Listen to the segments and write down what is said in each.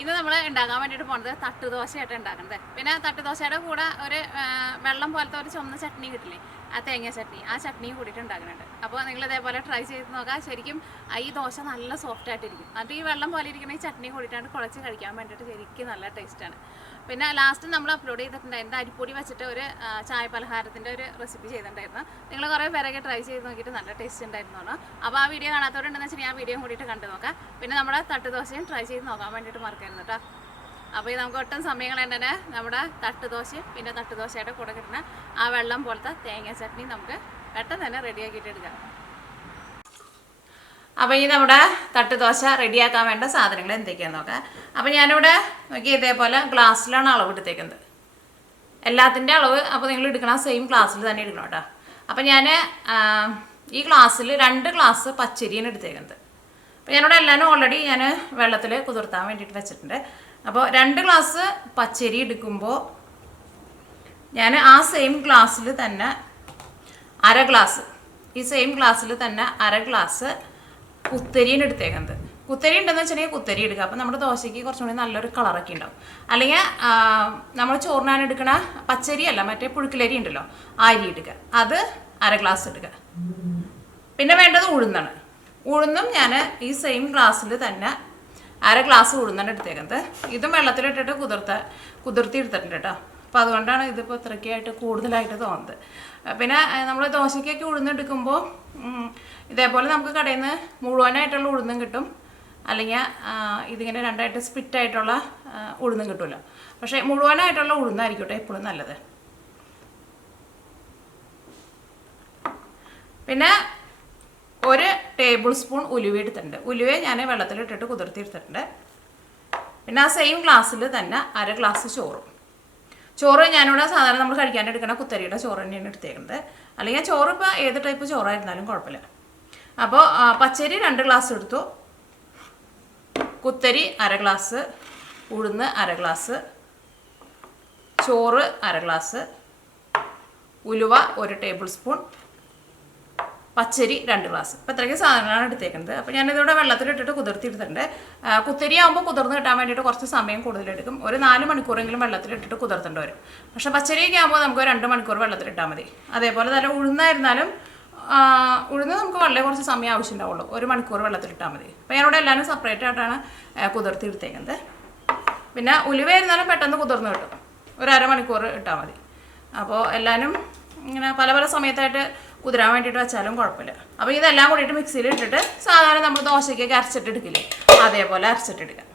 ഇന്ന് നമ്മൾ ഉണ്ടാക്കാൻ വേണ്ടിയിട്ട് പോകുന്നത് തട്ടുദോശയായിട്ട് ഉണ്ടാക്കുന്നത്. പിന്നെ തട്ടുദോശയുടെ കൂടെ ഒരു വെള്ളം പോലത്തെ ഒരു ചുവന്ന ചട്നി കിട്ടില്ലേ, ആ തേങ്ങ ചട്നി, ആ ചട്നിയും കൂടിയിട്ട് ഉണ്ടാക്കുന്നുണ്ട്. അപ്പോൾ നിങ്ങൾ ഇതേപോലെ ട്രൈ ചെയ്ത് നോക്കുക. ശരിക്കും ഈ ദോശ നല്ല സോഫ്റ്റ് ആയിട്ടിരിക്കും. അത് ഈ വെള്ളം പോലെ ഇരിക്കുന്ന ഈ ചട്നി കൂടിയിട്ടാണ് കുഴച്ച് കഴിക്കാൻ വേണ്ടിയിട്ട് ശരിക്കും നല്ല ടേസ്റ്റാണ്. പിന്നെ ലാസ്റ്റ് നമ്മൾ അപ്ലോഡ് ചെയ്തിട്ടുണ്ടായിരുന്നു അരിപ്പൊടി വെച്ചിട്ട് ഒരു ചായ പലഹാരത്തിൻ്റെ ഒരു റെസിപ്പി ചെയ്തിട്ടുണ്ടായിരുന്നു. നിങ്ങൾ കുറേ പേരൊക്കെ ട്രൈ ചെയ്ത് നോക്കിയിട്ട് നല്ല ടേസ്റ്റ് ഉണ്ടായിരുന്നു. അപ്പോൾ ആ വീഡിയോ കാണാത്തവരുണ്ടെന്ന് വെച്ചാൽ ആ വീഡിയോ കൂടിയിട്ട് കണ്ടു നോക്കാം. പിന്നെ നമ്മുടെ തട്ടുദോശയും ട്രൈ ചെയ്ത് നോക്കാൻ വേണ്ടിയിട്ട് മറക്കരുത് കേട്ടോ. അപ്പോൾ നമുക്ക് ഒട്ടും സമയം കളയണ്ടേ, നമ്മുടെ തട്ടുദോശയും പിന്നെ തട്ടുദോശയുടെ കൂടെ കിട്ടുന്ന ആ വെള്ളം പോലത്തെ തേങ്ങ ചട്നി നമുക്ക് പെട്ടെന്ന് തന്നെ റെഡിയാക്കിയിട്ട് എടുക്കാം. അപ്പോൾ ഈ നമ്മുടെ തട്ടുദോശ റെഡിയാക്കാൻ വേണ്ട സാധനങ്ങൾ എന്തൊക്കെയാണെന്ന് നോക്കാം. അപ്പോൾ ഞാനിവിടെ നോക്കി ഇതേപോലെ ഗ്ലാസ്സിലാണ് അളവ് എടുത്തേക്കുന്നത്, എല്ലാത്തിൻ്റെ അളവ്. അപ്പോൾ നിങ്ങൾ എടുക്കണം സെയിം ഗ്ലാസ്സിൽ തന്നെ എടുക്കണം കേട്ടോ. അപ്പോൾ ഞാൻ ഈ ഗ്ലാസ്സിൽ 2 ഗ്ലാസ് പച്ചരിയാണ് എടുത്തേക്കുന്നത്. അപ്പോൾ ഞാനിവിടെ എല്ലാവരും ഓൾറെഡി ഞാൻ വെള്ളത്തിൽ കുതിർത്താൻ വേണ്ടിയിട്ട് വെച്ചിട്ടുണ്ട്. അപ്പോൾ 2 ഗ്ലാസ് പച്ചരി എടുക്കുമ്പോൾ ഞാൻ ആ സെയിം ഗ്ലാസ്സിൽ തന്നെ അര ഗ്ലാസ്, ഈ സെയിം ഗ്ലാസ്സിൽ തന്നെ അര ഗ്ലാസ് കുത്തരിയാണ് എടുത്തേക്കുന്നത്. കുത്തരി ഉണ്ടെന്ന് വെച്ചിട്ടുണ്ടെങ്കിൽ കുത്തരി എടുക്കുക. അപ്പോൾ നമ്മുടെ ദോശയ്ക്ക് കുറച്ചും കൂടി നല്ലൊരു കളറൊക്കെ ഉണ്ടാവും. അല്ലെങ്കിൽ നമ്മൾ ചോറിനാൻ എടുക്കണ പച്ചരി അല്ല, മറ്റേ പുഴുക്കലരി ഉണ്ടല്ലോ, ആ അരി എടുക്കുക, അത് അര ഗ്ലാസ് എടുക്കുക. പിന്നെ വേണ്ടത് ഉഴുന്നാണ്. ഉഴുന്നും ഞാൻ ഈ സെയിം ഗ്ലാസ്സിൽ തന്നെ അര ഗ്ലാസ് ഉഴുന്നാണ് എടുത്തേക്കുന്നത്. ഇതും വെള്ളത്തിലിട്ടിട്ട് കുതിർത്തി എടുത്തിട്ടുണ്ട് കേട്ടോ. അപ്പോൾ അതുകൊണ്ടാണ് ഇതിപ്പോൾ ഇത്രയ്ക്കായിട്ട് കൂടുതലായിട്ട് തോന്നുന്നത്. പിന്നെ നമ്മൾ ദോശയ്ക്കൊക്കെ ഉഴുന്നെടുക്കുമ്പോൾ ഇതേപോലെ നമുക്ക് കടയിൽ നിന്ന് മുഴുവനായിട്ടുള്ള ഉഴുന്നും കിട്ടും, അല്ലെങ്കിൽ ഇതിങ്ങനെ രണ്ടായിട്ട് സ്പ്ലിറ്റായിട്ടുള്ള ഉഴുന്നും കിട്ടുമല്ലോ. പക്ഷേ മുഴുവനായിട്ടുള്ള ഉഴുന്നായിരിക്കട്ടെ എപ്പോഴും നല്ലത്. പിന്നെ 1 ടേബിൾ സ്പൂൺ ഉലുവ എടുത്തിട്ടുണ്ട്. ഉലുവ ഞാൻ വെള്ളത്തിലിട്ടിട്ട് കുതിർത്തി എടുത്തിട്ടുണ്ട്. പിന്നെ ആ സെയിം ഗ്ലാസ്സിൽ തന്നെ അര ഗ്ലാസ് ചോറ് ഞാനിവിടെ സാധാരണ നമ്മൾ കഴിക്കാൻ എടുക്കുന്ന കുത്തരിയുടെ ചോറ് തന്നെയാണ് എടുത്തേക്കുന്നത്. അല്ലെങ്കിൽ ചോറ് ഇപ്പോൾ ഏത് ടൈപ്പ് ചോറായിരുന്നാലും കുഴപ്പമില്ല. അപ്പോൾ പച്ചരി 2 ഗ്ലാസ് എടുത്തു, കുത്തരി അര ഗ്ലാസ്, ഉഴുന്ന് അര ഗ്ലാസ്, ചോറ് അര ഗ്ലാസ്, ഉലുവ 1 ടേബിൾ സ്പൂൺ, പച്ചരി 2 ഗ്ലാസ്. അപ്പോൾ ഇത്രയ്ക്ക് സാധനങ്ങളാണ് എടുത്തേക്കുന്നത്. അപ്പോൾ ഞാനിതിവിടെ വെള്ളത്തിലിട്ടിട്ട് കുതിർത്തിയെടുത്തിട്ടുണ്ട്. കുത്തരി ആകുമ്പോൾ കുതിർന്ന് കിട്ടാൻ വേണ്ടിയിട്ട് കുറച്ച് സമയം കൂടുതലെടുക്കും. ഒരു 4 മണിക്കൂറെങ്കിലും വെള്ളത്തിലിട്ടിട്ട് കുതിർത്തേണ്ടി വരും. പക്ഷേ പച്ചരിയൊക്കെ ആകുമ്പോൾ നമുക്ക് 2 മണിക്കൂർ വെള്ളത്തിലിട്ടാൽ മതി. അതേപോലെ തന്നെ ഉഴുന്നായിരുന്നാലും ഉഴുന്ന് നമുക്ക് വളരെ കുറച്ച് സമയം ആവശ്യമുണ്ടാവുള്ളൂ, 1 മണിക്കൂർ വെള്ളത്തിലിട്ടാൽ മതി. അപ്പോൾ ഞാനിവിടെ എല്ലാവരും സെപ്പറേറ്റ് ആയിട്ടാണ് കുതിർത്തി എടുത്തേക്കുന്നത്. പിന്നെ ഉലുവയായിരുന്നാലും പെട്ടെന്ന് കുതിർന്ന് കിട്ടും, ഒരു അരമണിക്കൂർ ഇട്ടാൽ മതി. അപ്പോൾ എല്ലാവരും ഇങ്ങനെ പല സമയത്തായിട്ട് കുതിരാൻ വേണ്ടിയിട്ട് വെച്ചാലും കുഴപ്പമില്ല. അപ്പോൾ ഇതെല്ലാം കൂടിയിട്ട് മിക്സിയിൽ ഇട്ടിട്ട് സാധാരണ നമ്മൾ ദോശയ്ക്കൊക്കെ അരച്ചിട്ടെടുക്കില്ലേ, അതേപോലെ അരച്ചിട്ടെടുക്കുക.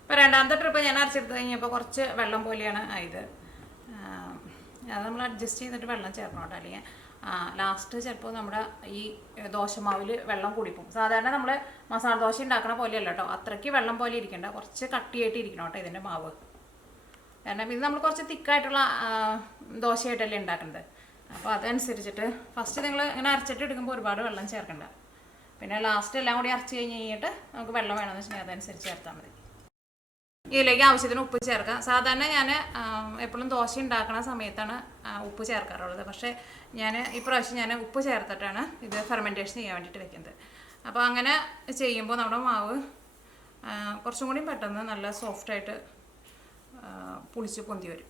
ഇപ്പോൾ രണ്ടാമത്തെ ട്രിപ്പ് ഞാൻ അരച്ചെടുത്ത് കഴിഞ്ഞപ്പോൾ കുറച്ച് വെള്ളം പോലെയാണ് ആയത്. അത് നമ്മൾ അഡ്ജസ്റ്റ് ചെയ്തിട്ട് വെള്ളം ചേർക്കണം കേട്ടോ, അല്ലെങ്കിൽ ലാസ്റ്റ് ചിലപ്പോൾ നമ്മുടെ ഈ ദോശമാവിൽ വെള്ളം കൂടിപ്പോവും. സാധാരണ നമ്മൾ മസാല ദോശ ഉണ്ടാക്കണ പോലെയല്ല കേട്ടോ, അത്രയ്ക്ക് വെള്ളം പോലെ ഇരിക്കേണ്ട, കുറച്ച് കട്ടിയായിട്ട് ഇരിക്കണം കേട്ടോ ഇതിൻ്റെ മാവ്. കാരണം ഇത് നമ്മൾ കുറച്ച് തിക്കായിട്ടുള്ള ദോശയായിട്ടല്ലേ ഉണ്ടാക്കുന്നത്. അപ്പോൾ അതനുസരിച്ചിട്ട് ഫസ്റ്റ് നിങ്ങൾ ഇങ്ങനെ അരച്ചിട്ട് എടുക്കുമ്പോൾ ഒരുപാട് വെള്ളം ചേർക്കണ്ട. പിന്നെ ലാസ്റ്റ് എല്ലാം കൂടി അരച്ച് കഴിഞ്ഞിട്ട് നമുക്ക് വെള്ളം വേണമെന്ന് വെച്ചിട്ടുണ്ടെങ്കിൽ അതനുസരിച്ച് ചേർത്താൽ മതി. ഇതിലേക്ക് ആവശ്യത്തിന് ഉപ്പ് ചേർക്കാം. സാധാരണ ഞാൻ എപ്പോഴും ദോശ ഉണ്ടാക്കുന്ന സമയത്താണ് ഉപ്പ് ചേർക്കാറുള്ളത്. പക്ഷേ ഞാൻ ഇപ്രാവശ്യം ഞാൻ ഉപ്പ് ചേർത്തിട്ടാണ് ഇത് ഫെർമെൻറ്റേഷൻ ചെയ്യാൻ വേണ്ടിയിട്ട് വെക്കുന്നത്. അപ്പോൾ അങ്ങനെ ചെയ്യുമ്പോൾ നമ്മുടെ മാവ് കുറച്ചും കൂടി പെട്ടെന്ന് നല്ല സോഫ്റ്റായിട്ട് പുളിച്ച് പൊന്തി വരും.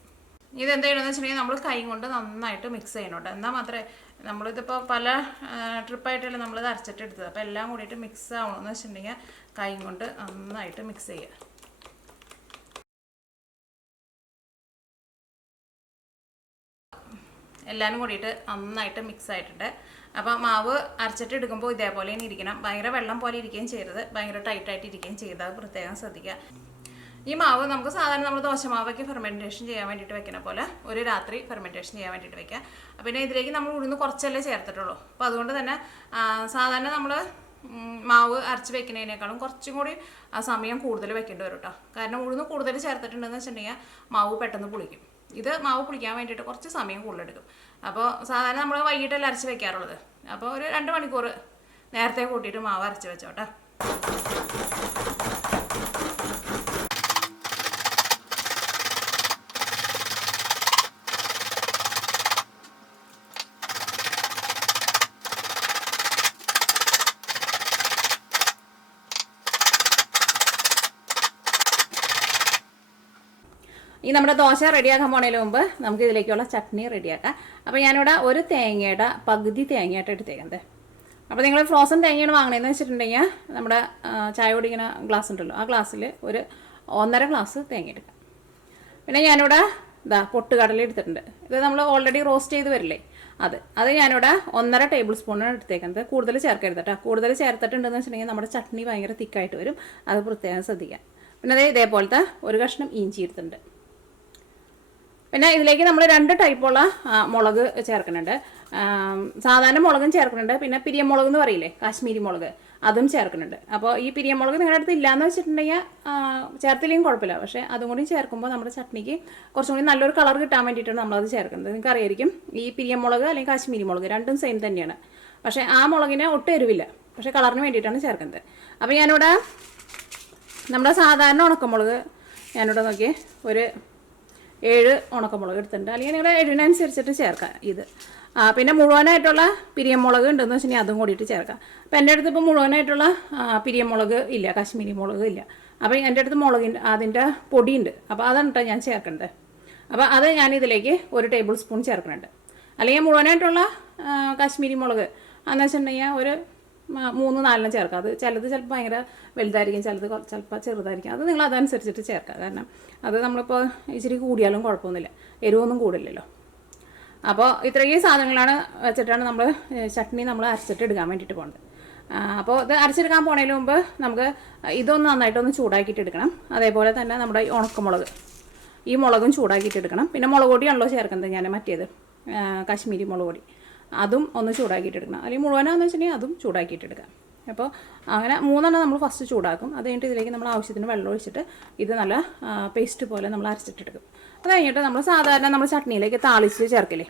ഇതെന്താ ചെയ്യണമെന്ന് വെച്ചിട്ടുണ്ടെങ്കിൽ നമ്മൾ കൈ കൊണ്ട് നന്നായിട്ട് മിക്സ് ചെയ്യണോട്ടോ. എന്നാൽ മാത്രമേ, നമ്മളിതിപ്പോൾ പല ട്രിപ്പായിട്ടല്ലേ നമ്മളിത് അരച്ചിട്ട് എടുത്തത്. അപ്പോൾ എല്ലാം കൂടിയിട്ട് മിക്സ് ആവണമെന്ന് വെച്ചിട്ടുണ്ടെങ്കിൽ കൈ കൊണ്ട് നന്നായിട്ട് മിക്സ് ചെയ്യുക. എല്ലാവരും കൂടിയിട്ട് നന്നായിട്ട് മിക്സ് ആയിട്ടുണ്ട്. അപ്പോൾ മാവ് അരച്ചിട്ട് എടുക്കുമ്പോൾ ഇതേപോലെ തന്നെ ഇരിക്കണം, ഭയങ്കര വെള്ളം പോലെ ഇരിക്കുകയും ചെയ്യരുത്, ഭയങ്കര ടൈറ്റായിട്ട് ഇരിക്കുകയും ചെയ്താൽ പ്രത്യേകം ശ്രദ്ധിക്കുക. ഈ മാവ് നമുക്ക് സാധാരണ നമ്മൾ ദോശമാവയ്ക്ക് ഫെർമെൻറ്റേഷൻ ചെയ്യാൻ വേണ്ടിയിട്ട് വെക്കുന്ന പോലെ ഒരു രാത്രി ഫെർമെൻറ്റേഷൻ ചെയ്യാൻ വേണ്ടിയിട്ട് വെക്കുക. പിന്നെ ഇതിലേക്ക് നമ്മൾ ഉഴുന്ന് കുറച്ചല്ലേ ചേർത്തിട്ടുള്ളൂ. അപ്പോൾ അതുകൊണ്ട് തന്നെ സാധാരണ നമ്മൾ മാവ് അരച്ച് വെക്കുന്നതിനേക്കാളും കുറച്ചും കൂടി സമയം കൂടുതൽ വെക്കേണ്ടി വരും കേട്ടോ. കാരണം ഉഴുന്ന് കൂടുതൽ ചേർത്തിട്ടുണ്ടെന്ന് വെച്ചിട്ടുണ്ടെങ്കിൽ മാവ് പെട്ടെന്ന് പുളിക്കും. ഇത് മാവ് പുളിക്കാൻ വേണ്ടിയിട്ട് കുറച്ച് സമയം കൂടുതലെടുക്കും. അപ്പോൾ സാധാരണ നമ്മൾ വൈകിട്ടല്ലേ അരച്ച് വെക്കാറുള്ളത്. അപ്പോൾ ഒരു 2 മണിക്കൂർ നേരത്തെ കൂട്ടിയിട്ട് മാവ് അരച്ച് വെച്ചോട്ടെ. ഈ നമ്മുടെ ദോശ റെഡിയാക്കാൻ പോണതിന് മുമ്പ് നമുക്ക് ഇതിലേക്കുള്ള ചട്നി റെഡിയാക്കാം. അപ്പോൾ ഞാനിവിടെ ഒരു തേങ്ങയുടെ പകുതി തേങ്ങയായിട്ട് എടുത്തേക്കുന്നത്. അപ്പോൾ നിങ്ങൾ ഫ്രോസൺ തേങ്ങയാണ് വാങ്ങണതെന്ന് വെച്ചിട്ടുണ്ടെങ്കിൽ നമ്മുടെ ചായ കുടിക്കുന്ന ഗ്ലാസ് ഉണ്ടല്ലോ, ആ ഗ്ലാസ്സിൽ ഒരു 1.5 ഗ്ലാസ് തേങ്ങ എടുക്കാം. പിന്നെ ഞാനിവിടെ പൊട്ടുകടല എടുത്തിട്ടുണ്ട്. ഇത് നമ്മൾ ഓൾറെഡി റോസ്റ്റ് ചെയ്ത് വരില്ലേ, അത് ഞാനിവിടെ 1.5 ടേബിൾ സ്പൂണാണ് എടുത്തേക്കുന്നത്. കൂടുതൽ ചേർക്കരുത് കേട്ടോ. കൂടുതൽ ചേർത്തിട്ടുണ്ടെന്ന് വെച്ചിട്ടുണ്ടെങ്കിൽ നമ്മുടെ ചട്നി ഭയങ്കര തിക്കായിട്ട് വരും. അത് പ്രത്യേകം ശ്രദ്ധിക്കാം. പിന്നെ അതേ ഇതേപോലത്തെ ഒരു കഷ്ണം ഇഞ്ചി എടുത്തിട്ടുണ്ട്. പിന്നെ ഇതിലേക്ക് നമ്മൾ 2 ടൈപ്പുള്ള മുളക് ചേർക്കുന്നുണ്ട്. സാധാരണ മുളകും ചേർക്കുന്നുണ്ട്, പിന്നെ പിരിയമുളക് എന്ന് പറയില്ലേ, കാശ്മീരി മുളക്, അതും ചേർക്കുന്നുണ്ട്. അപ്പോൾ ഈ പിരിയമുളക് നിങ്ങളുടെ അടുത്ത് ഇല്ലയെന്ന് വെച്ചിട്ടുണ്ടെങ്കിൽ ചേർത്തില്ലെങ്കിൽ കുഴപ്പമില്ല. പക്ഷേ അതും കൂടി ചേർക്കുമ്പോൾ നമ്മുടെ ചട്നിക്ക് കുറച്ചും കൂടി നല്ലൊരു കളർ കിട്ടാൻ വേണ്ടിയിട്ടാണ് നമ്മളത് ചേർക്കുന്നത്. നിങ്ങൾക്ക് അറിയായിരിക്കും, ഈ പിരിയമുളക് അല്ലെങ്കിൽ കാശ്മീരി മുളക് രണ്ടും സെയിം തന്നെയാണ്. പക്ഷേ ആ മുളകിന് ഒട്ടും എരിവില്ല, പക്ഷേ കളറിന് വേണ്ടിയിട്ടാണ് ചേർക്കുന്നത്. അപ്പോൾ ഞാനിവിടെ നമ്മുടെ സാധാരണ ഉണക്കമുളക് ഞാനിവിടെ നോക്കി ഒരു 7 ഉണക്കമുളക് എടുത്തിട്ടുണ്ട്. അല്ലെങ്കിൽ നിങ്ങളുടെ എരിവിനനുസരിച്ചിട്ട് ചേർക്കാം ഇത്. പിന്നെ മുഴുവനായിട്ടുള്ള പിരിയമുളക് ഉണ്ടെന്ന് വെച്ചിട്ടുണ്ടെങ്കിൽ അതും കൂടിയിട്ട് ചേർക്കാം. അപ്പോൾ എൻ്റെ അടുത്ത് ഇപ്പോൾ മുഴുവനായിട്ടുള്ള പിരിയമുളക് ഇല്ല, കാശ്മീരി മുളക് ഇല്ല. അപ്പോൾ എൻ്റെ അടുത്ത് അതിൻ്റെ പൊടിയുണ്ട്. അപ്പോൾ അതാണ് കേട്ടോ ഞാൻ ചേർക്കേണ്ടത്. അപ്പോൾ അത് ഞാൻ ഇതിലേക്ക് 1 ടേബിൾ സ്പൂൺ ചേർക്കുന്നുണ്ട്. അല്ലെങ്കിൽ മുഴുവനായിട്ടുള്ള കാശ്മീരി മുളക് എന്ന് വെച്ചിട്ടുണ്ടെങ്കിൽ ഒരു 3-4 ചേർക്കാം. അത് ചിലപ്പോൾ ഭയങ്കര വലുതായിരിക്കും, ചിലപ്പോൾ ചെറുതായിരിക്കും. അത് നിങ്ങൾ അതനുസരിച്ചിട്ട് ചേർക്കുക. കാരണം അത് നമ്മളിപ്പോൾ ഇച്ചിരി കൂടിയാലും കുഴപ്പമൊന്നുമില്ല, എരിവൊന്നും കൂടില്ലല്ലോ. അപ്പോൾ ഇത്രയും സാധനങ്ങളാണ് വെച്ചിട്ടാണ് നമ്മൾ ചട്നി നമ്മൾ അരച്ചിട്ട് എടുക്കാൻ വേണ്ടിയിട്ട് പോകുന്നത്. അപ്പോൾ ഇത് അരച്ചെടുക്കാൻ പോണതിന് മുമ്പ് നമുക്ക് ഇതൊന്ന് നന്നായിട്ടൊന്ന് ചൂടാക്കിയിട്ട് എടുക്കണം. അതേപോലെ തന്നെ നമ്മുടെ ഈ ഉണക്കമുളക്, ഈ മുളകും ചൂടാക്കിയിട്ട് എടുക്കണം. പിന്നെ മുളക് പൊടിയാണല്ലോ ചേർക്കുന്നത് ഞാൻ, മറ്റേത് കാശ്മീരി മുളക് പൊടി, അതും ഒന്ന് ചൂടാക്കിയിട്ട് എടുക്കണം. അല്ലെങ്കിൽ മുഴുവനാന്ന് വെച്ചിട്ടുണ്ടെങ്കിൽ അതും ചൂടാക്കിയിട്ട് എടുക്കാം. അപ്പോൾ അങ്ങനെ 3 നമ്മൾ ഫസ്റ്റ് ചൂടാക്കും. അത് കഴിഞ്ഞിട്ട് ഇതിലേക്ക് നമ്മൾ ആവശ്യത്തിന് വെള്ളം ഒഴിച്ചിട്ട് ഇത് നല്ല പേസ്റ്റ് പോലെ നമ്മൾ അരച്ചിട്ടെടുക്കും. അത് കഴിഞ്ഞിട്ട് നമ്മൾ സാധാരണ നമ്മൾ ചട്നിയിലേക്ക് താളിച്ച് ചേർക്കില്ലേ,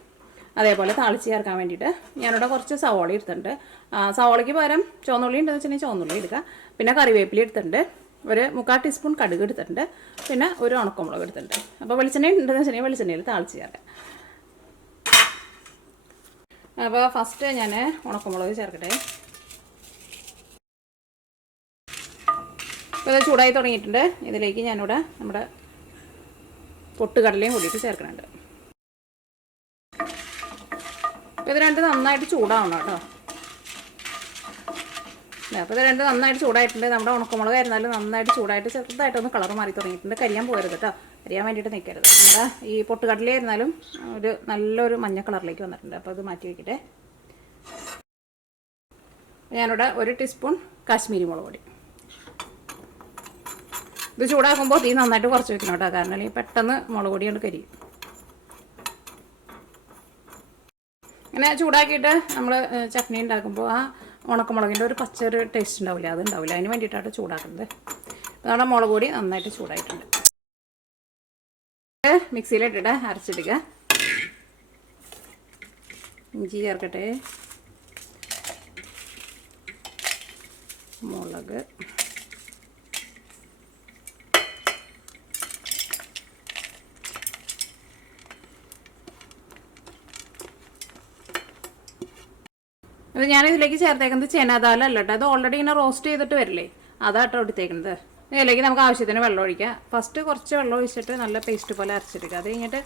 അതേപോലെ താളിച്ച് ചേർക്കാൻ വേണ്ടിയിട്ട് ഞാനിവിടെ കുറച്ച് സവോള എടുത്തിട്ടുണ്ട്. സവോളയ്ക്ക് പകരം ചുവന്നുള്ളി ഉണ്ടെന്ന് വെച്ചിട്ടുണ്ടെങ്കിൽ ചുവന്നുള്ളി എടുക്കുക. പിന്നെ കറിവേപ്പില എടുത്തിട്ടുണ്ട്, ഒരു 3/4 ടീസ്പൂൺ കടുക് എടുത്തിട്ടുണ്ട്, പിന്നെ ഒരു ഉണക്കമുളക് എടുത്തിട്ടുണ്ട്. അപ്പോൾ വെളിച്ചെണ്ണ ഉണ്ടെന്ന് വെച്ചിട്ടുണ്ടെങ്കിൽ വെളിച്ചെണ്ണയിൽ താളിച്ച് ചേർക്കാം. അപ്പോൾ ഫസ്റ്റ് ഞാൻ ഉണക്കമുളക് ചേർക്കട്ടെ. ഇപ്പോൾ ഇത് ചൂടായി തുടങ്ങിയിട്ടുണ്ട്. ഇതിലേക്ക് ഞാനിവിടെ നമ്മുടെ പൊട്ടുകടലയും കൂടിയിട്ട് ചേർക്കുന്നുണ്ട്. അപ്പോൾ ഇത് രണ്ട് നന്നായിട്ട് ചൂടാവണം കേട്ടോ. അപ്പോൾ ഇത് രണ്ട് നന്നായിട്ട് ചൂടായിട്ടുണ്ട്. നമ്മുടെ ഉണക്കമുളക് ആയിരുന്നാലും നന്നായിട്ട് ചൂടായിട്ട് ചെറുതായിട്ടൊന്ന് കളർ മാറി തുടങ്ങിയിട്ടുണ്ട്. കരിയാൻ പോകരുത് കേട്ടോ, കരിയാൻ വേണ്ടിയിട്ട് നിൽക്കരുത്. നമ്മുടെ ഈ പൊട്ടുകടല ആയിരുന്നാലും ഒരു നല്ലൊരു മഞ്ഞ കളറിലേക്ക് വന്നിട്ടുണ്ട്. അപ്പോൾ അത് മാറ്റി വയ്ക്കട്ടെ. ഞാനിവിടെ 1 ടീസ്പൂൺ കാശ്മീരി മുളക് പൊടി. ഇത് ചൂടാക്കുമ്പോൾ തീ നന്നായിട്ട് കുറച്ച് വെക്കണം കേട്ടോ, കാരണം അല്ലെങ്കിൽ പെട്ടെന്ന് മുളക് പൊടി കൊണ്ട് കരിയും. ഇങ്ങനെ ചൂടാക്കിയിട്ട് നമ്മൾ ചട്നി ഉണ്ടാക്കുമ്പോൾ ആ ഉണക്കമുളകിൻ്റെ ഒരു പച്ചൊരു ടേസ്റ്റ് ഉണ്ടാവില്ല, അത് ഉണ്ടാവില്ല. അതിന് വേണ്ടിയിട്ടാണ് ചൂടാക്കുന്നത്. നമ്മുടെ മുളക് പൊടി നന്നായിട്ട് ചൂടായിട്ടുണ്ട്. മിക്സിയിലിട്ടിട്ട് അരച്ചെടുക്കുക. ഇഞ്ചി ചേർക്കട്ടെ, മുളക്, അത് ഞാനിതിലേക്ക് ചേർത്തേക്കുന്നത് ചേനാദാലല്ല കേട്ടോ, അത് ഓൾറെഡി ഇങ്ങനെ റോസ്റ്റ് ചെയ്തിട്ട് വരില്ലേ, അതാട്ടോ എടുത്തേക്കുന്നത്. ഇതിലേക്ക് നമുക്ക് ആവശ്യത്തിന് വെള്ളം ഒഴിക്കാം. ഫസ്റ്റ് കുറച്ച് വെള്ളം ഒഴിച്ചിട്ട് നല്ല പേസ്റ്റ് പോലെ അരച്ചെടുക്കുക. അത് കഴിഞ്ഞിട്ട്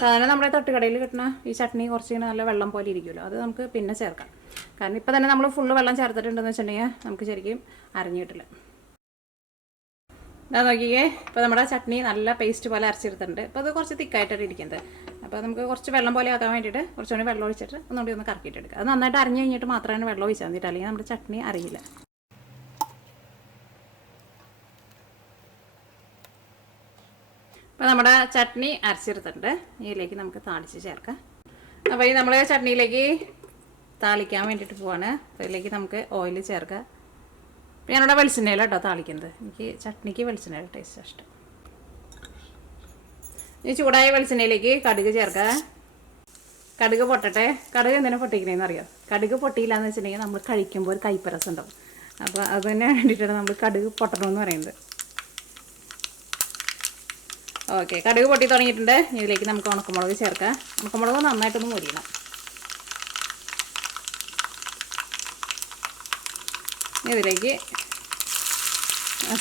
സാധാരണ നമ്മുടെ തട്ടുകടയിൽ കിട്ടുന്ന ഈ ചട്നി കുറച്ച് ഇങ്ങനെ നല്ല വെള്ളം പോലെ ഇരിക്കുമല്ലോ, അത് നമുക്ക് പിന്നെ ചേർക്കാം. കാരണം ഇപ്പോൾ തന്നെ നമ്മൾ ഫുള്ള് വെള്ളം ചേർത്തിട്ടുണ്ടെന്ന് വെച്ചിട്ടുണ്ടെങ്കിൽ നമുക്ക് ശരിക്കും അരഞ്ഞു കിട്ടില്ല. ഇതാ നോക്കിയേ, ഇപ്പോൾ നമ്മുടെ ചട്നി നല്ല പേസ്റ്റ് പോലെ അരച്ചെടുത്തിട്ടുണ്ട്. ഇപ്പോൾ അത് കുറച്ച് തിക്കായിട്ടാണ് ഇരിക്കുന്നത്. അപ്പോൾ നമുക്ക് കുറച്ച് വെള്ളം പോലെ ആക്കാൻ വേണ്ടിയിട്ട് കുറച്ചുകൂടി വെള്ളം ഒഴിച്ചിട്ട് ഒന്നുകൂടി ഒന്ന് കറക്കിയിട്ടെടുക്കുക. അത് നന്നായിട്ട് അരഞ്ഞു കഴിഞ്ഞിട്ട് മാത്രമേ വെള്ളം ഒഴിച്ചാൽ മതിയിട്ട്, അല്ലെങ്കിൽ നമ്മുടെ ചട്നി അറിയില്ല. അപ്പോൾ നമ്മുടെ ചട്നി അരച്ചെടുത്തിട്ടുണ്ട്. ഇതിലേക്ക് നമുക്ക് താളിച്ച് ചേർക്കാം. അപ്പോൾ ഈ നമ്മൾ ചട്നിയിലേക്ക് താളിക്കാൻ വേണ്ടിയിട്ട് പോവാണ്. അപ്പോൾ ഇതിലേക്ക് നമുക്ക് ഓയിൽ ചേർക്കാം. അപ്പോൾ ഞാനിവിടെ വെളിച്ചെണ്ണയിലാണ് കേട്ടോ താളിക്കുന്നത്. എനിക്ക് ചട്നിക്ക് വെളിച്ചെണ്ണയുടെ ടേസ്റ്റ് ഇഷ്ടം. ഈ ചൂടായ വെളിച്ചെണ്ണയിലേക്ക് കടുക് ചേർക്കുക. കടുക് പൊട്ടട്ടെ. കടുക് എന്തിനാണ് പൊട്ടിക്കണേന്ന് അറിയാം? കടുക് പൊട്ടിയില്ല എന്ന് വെച്ചിട്ടുണ്ടെങ്കിൽ നമ്മൾ കഴിക്കുമ്പോൾ ഒരു കൈപ്പരസം ഉണ്ടാവും. അപ്പോൾ അത് തന്നെ വേണ്ടിയിട്ടാണ് നമ്മൾ കടുക് പൊട്ടണമെന്ന് പറയുന്നത്. ഓക്കെ, കടുക് പൊട്ടി തുടങ്ങിയിട്ടുണ്ട്. ഇതിലേക്ക് നമുക്ക് ഉണക്കമുളക് ചേർക്കാം. ഉണക്കമുളക് നന്നായിട്ടൊന്ന് മുരിയണം. ഇതിലേക്ക്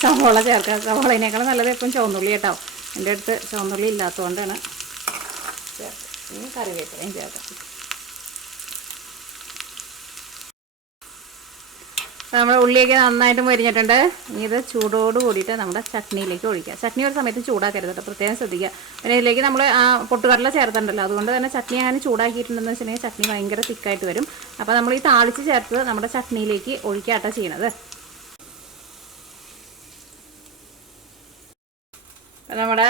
സവോള ചേർക്കുക. സവോളേനേക്കാളും നല്ലത് എപ്പം ചുവന്നുള്ളി കേട്ടോ. എൻ്റെ അടുത്ത് ചുവന്നുള്ളി ഇല്ലാത്തതുകൊണ്ടാണ് ചേർക്കുക. ഇനി കറിവേപ്പിലയും ചേർക്കാം. നമ്മുടെ ഉള്ളിയൊക്കെ നന്നായിട്ട് മൊരിഞ്ഞിട്ടുണ്ട്. ഇനി ഇത് ചൂടോട് കൂടിയിട്ട് നമ്മുടെ ചട്നിയിലേക്ക് ഒഴിക്കുക. ചട്നി ഒരു സമയത്ത് ചൂടാക്കരുത് കേട്ടോ, പ്രത്യേകം ശ്രദ്ധിക്കുക. പിന്നെ ഇതിലേക്ക് നമ്മൾ പൊട്ടുകടല ചേർത്തിട്ടുണ്ടല്ലോ, അതുകൊണ്ട് തന്നെ ചട്നി അങ്ങനെ ചൂടാക്കിയിട്ടുണ്ടെന്ന് വെച്ചിട്ടുണ്ടെങ്കിൽ ചട്നി ഭയങ്കര തിക്കായിട്ട് വരും. അപ്പോൾ നമ്മൾ ഈ താളിച്ച് ചേർത്ത് നമ്മുടെ ചട്നിയിലേക്ക് ഒഴിക്കാട്ടോ ചെയ്യണത്. നമ്മുടെ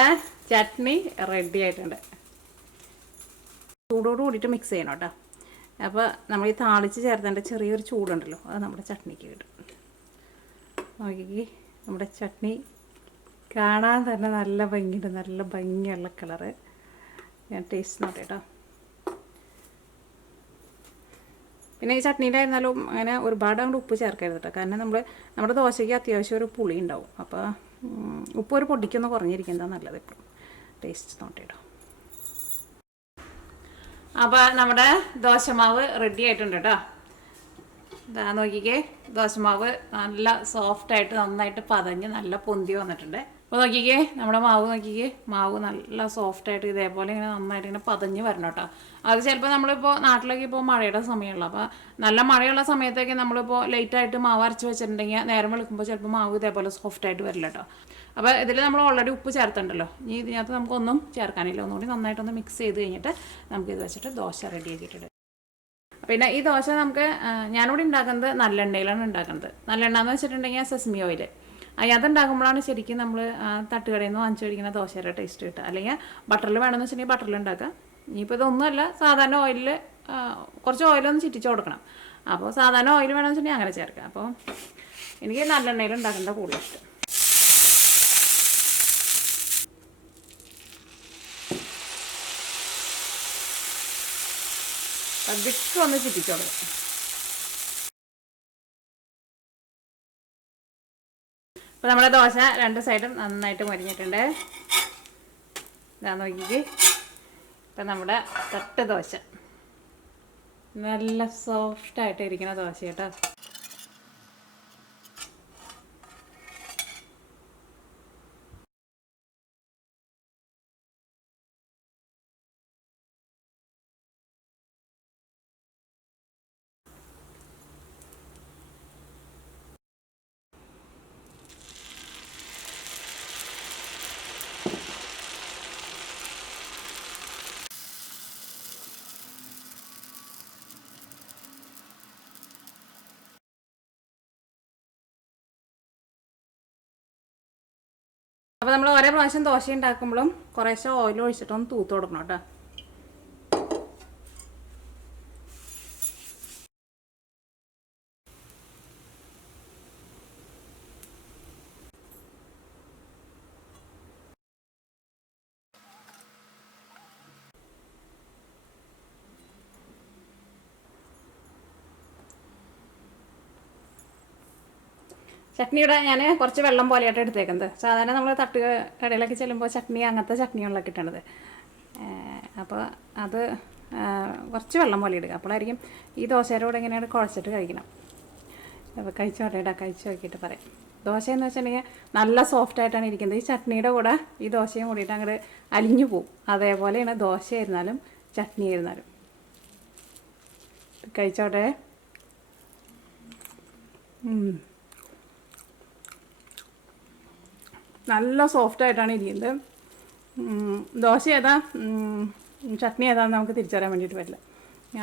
ചട്നി റെഡി ആയിട്ടുണ്ട്. ചൂടോട് കൂടിയിട്ട് മിക്സ് ചെയ്യണം കേട്ടോ. അപ്പോൾ നമ്മൾ ഈ താളിച്ച് ചേർത്തേണ്ട ചെറിയൊരു ചൂടുണ്ടല്ലോ, അത് നമ്മുടെ ചട്നിക്ക് കിട്ടും. നോക്കി, നമ്മുടെ ചട്നി കാണാൻ തന്നെ നല്ല ഭംഗിയുണ്ട്, നല്ല ഭംഗിയുള്ള കളറ്. ഞാൻ ടേസ്റ്റ് നോട്ടെ കേട്ടോ. പിന്നെ ഈ ചട്നിയിലായിരുന്നാലും അങ്ങനെ ഒരുപാട് അങ്ങോട്ട് ഉപ്പ് ചേർക്കരുത് കേട്ടോ, കാരണം നമ്മുടെ ദോശയ്ക്ക് അത്യാവശ്യം ഒരു പുളി ഉണ്ടാവും. അപ്പോൾ ഉപ്പ് ഒരു പൊടിക്കൊന്ന് കുറഞ്ഞിരിക്കുന്നതാണ് നല്ലത്. ഇപ്പം ടേസ്റ്റ് നോട്ടെ കേട്ടോ. അപ്പോൾ നമ്മുടെ ദോശമാവ് റെഡി ആയിട്ടുണ്ട് കേട്ടോ. ഇതാ നോക്കിക്കേ, ദോശമാവ് നല്ല സോഫ്റ്റായിട്ട് നന്നായിട്ട് പതഞ്ഞ് നല്ല പൊന്തി വന്നിട്ടുണ്ട്. അപ്പോൾ നോക്കിക്കേ, നമ്മുടെ മാവ് നോക്കിക്കേ, മാവ് നല്ല സോഫ്റ്റായിട്ട് ഇതേപോലെ ഇങ്ങനെ നന്നായിട്ട് ഇങ്ങനെ പതഞ്ഞ് വരണം കേട്ടോ. അത് ചിലപ്പോൾ നമ്മളിപ്പോൾ നാട്ടിലേക്ക് ഇപ്പോൾ മഴയുടെ സമയമുള്ള, അപ്പോൾ നല്ല മഴയുള്ള സമയത്തൊക്കെ നമ്മളിപ്പോൾ ലേറ്റായിട്ട് മാവ് അരച്ച് വെച്ചിട്ടുണ്ടെങ്കിൽ നേരം വെളുക്കുമ്പോൾ ചിലപ്പോൾ മാവ് ഇതേപോലെ സോഫ്റ്റായിട്ട് വരില്ല കേട്ടോ. അപ്പോൾ ഇതിൽ നമ്മൾ ഓൾറെഡി ഉപ്പ് ചേർത്തിട്ടുണ്ടല്ലോ, ഇനി ഇതിനകത്ത് നമുക്കൊന്നും ചേർക്കാനില്ല. ഒന്നുകൂടി നന്നായിട്ടൊന്ന് മിക്സ് ചെയ്ത് കഴിഞ്ഞിട്ട് നമുക്കിത് വെച്ചിട്ട് ദോശ റെഡി ആക്കിയിട്ടുണ്ട്. പിന്നെ ഈ ദോശ നമുക്ക് ഞാനിവിടെ ഉണ്ടാക്കുന്നത് നല്ലെണ്ണയിലാണ് ഉണ്ടാക്കുന്നത്. നല്ലെണ്ണ എന്ന് വെച്ചിട്ടുണ്ടെങ്കിൽ സെസമി ഓയിൽ, അതുണ്ടാക്കുമ്പോഴാണ് ശരിക്കും നമ്മൾ തട്ടുകടയിൽ നിന്ന് വാങ്ങിച്ചു കഴിക്കുന്ന ദോശയുടെ ടേസ്റ്റ് കിട്ടുക. അല്ലെങ്കിൽ ബട്ടറിൽ വേണമെന്ന് വെച്ചിട്ടുണ്ടെങ്കിൽ ബട്ടറിൽ ഉണ്ടാക്കുക. ഇനിയിപ്പോൾ ഇതൊന്നുമല്ല, സാധാരണ ഓയിലിൽ കുറച്ച് ഓയിലൊന്ന് ചിറ്റിച്ച് കൊടുക്കണം. അപ്പോൾ സാധാരണ ഓയിൽ വേണമെന്ന് വെച്ചിട്ടുണ്ടെങ്കിൽ അങ്ങനെ ചേർക്കുക. അപ്പോൾ എനിക്ക് നല്ലെണ്ണയിൽ ഉണ്ടാക്കുന്നത് കൂടുതൽ ഇഷ്ടം. അതൊക്കെ ഒന്ന് ചിറ്റിച്ച് കൊടുക്കാം. അപ്പോൾ നമ്മുടെ ദോശ രണ്ട് സൈഡും നന്നായിട്ട് മൊരിഞ്ഞിട്ടുണ്ട്. ഇതാ നോക്കിക്ക്, ഇപ്പം നമ്മുടെ തട്ട് ദോശ നല്ല സോഫ്റ്റായിട്ട് ഇരിക്കുന്ന ദോശ കേട്ടോ. അപ്പോൾ നമ്മൾ ഓരോ പ്രാവശ്യം ദോശ ഉണ്ടാക്കുമ്പോഴും കുറേശ്ശെ ഓയിൽ ഒഴിച്ചിട്ടൊന്ന് തൂത്ത് കൊടുക്കണം കേട്ടോ. ചട്നിയുടെ ഞാൻ കുറച്ച് വെള്ളം പോലെയായിട്ട് എടുത്തേക്കുന്നത്. സാധാരണ നമ്മൾ തട്ട് കടയിലൊക്കെ ചെല്ലുമ്പോൾ ചട്നി അങ്ങനത്തെ ചട്നികളൊക്കെ ഇട്ടണത്. അപ്പോൾ അത് കുറച്ച് വെള്ളം പോലെ ഇടുക, അപ്പോഴായിരിക്കും ഈ ദോശയുടെ കൂടെ ഇങ്ങനെയാണ് കുഴച്ചിട്ട് കഴിക്കണം. അപ്പോൾ കഴിച്ചോട്ടെ, കഴിച്ച് നോക്കിയിട്ട് പറയാം. ദോശ എന്ന് വെച്ചിട്ടുണ്ടെങ്കിൽ നല്ല സോഫ്റ്റായിട്ടാണ് ഇരിക്കുന്നത്. ഈ ചട്നിയുടെ കൂടെ ഈ ദോശയും കൂടിയിട്ട് അങ്ങോട്ട് അലിഞ്ഞു പോവും. അതേപോലെയാണ് ദോശ ആയിരുന്നാലും ചട്നി ആയിരുന്നാലും. കഴിച്ചോട്ടെ. നല്ല സോഫ്റ്റായിട്ടാണ് ഇരിക്കുന്നത്. ദോശ ഏതാ ചട്നി ഏതാണെന്ന് നമുക്ക് തിരിച്ചറിയാൻ വേണ്ടിയിട്ട് പറ്റില്ല.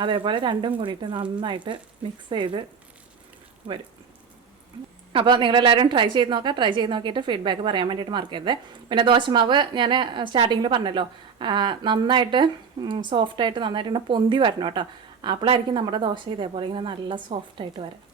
അതേപോലെ രണ്ടും കൂടിയിട്ട് നന്നായിട്ട് മിക്സ് ചെയ്ത് വരും. അപ്പോൾ നിങ്ങളെല്ലാവരും ട്രൈ ചെയ്ത് നോക്കാം. ട്രൈ ചെയ്ത് നോക്കിയിട്ട് ഫീഡ്ബാക്ക് പറയാൻ വേണ്ടിയിട്ട് മറക്കരുത്. പിന്നെ ദോശമാവ് ഞാൻ സ്റ്റാർട്ടിങ്ങിൽ പറഞ്ഞല്ലോ, നന്നായിട്ട് സോഫ്റ്റായിട്ട് നന്നായിട്ട് ഇങ്ങനെ പൊന്തി വരണം കേട്ടോ. അപ്പോഴായിരിക്കും നമ്മുടെ ദോശ ഇതേപോലെ ഇങ്ങനെ നല്ല സോഫ്റ്റായിട്ട് വരാം.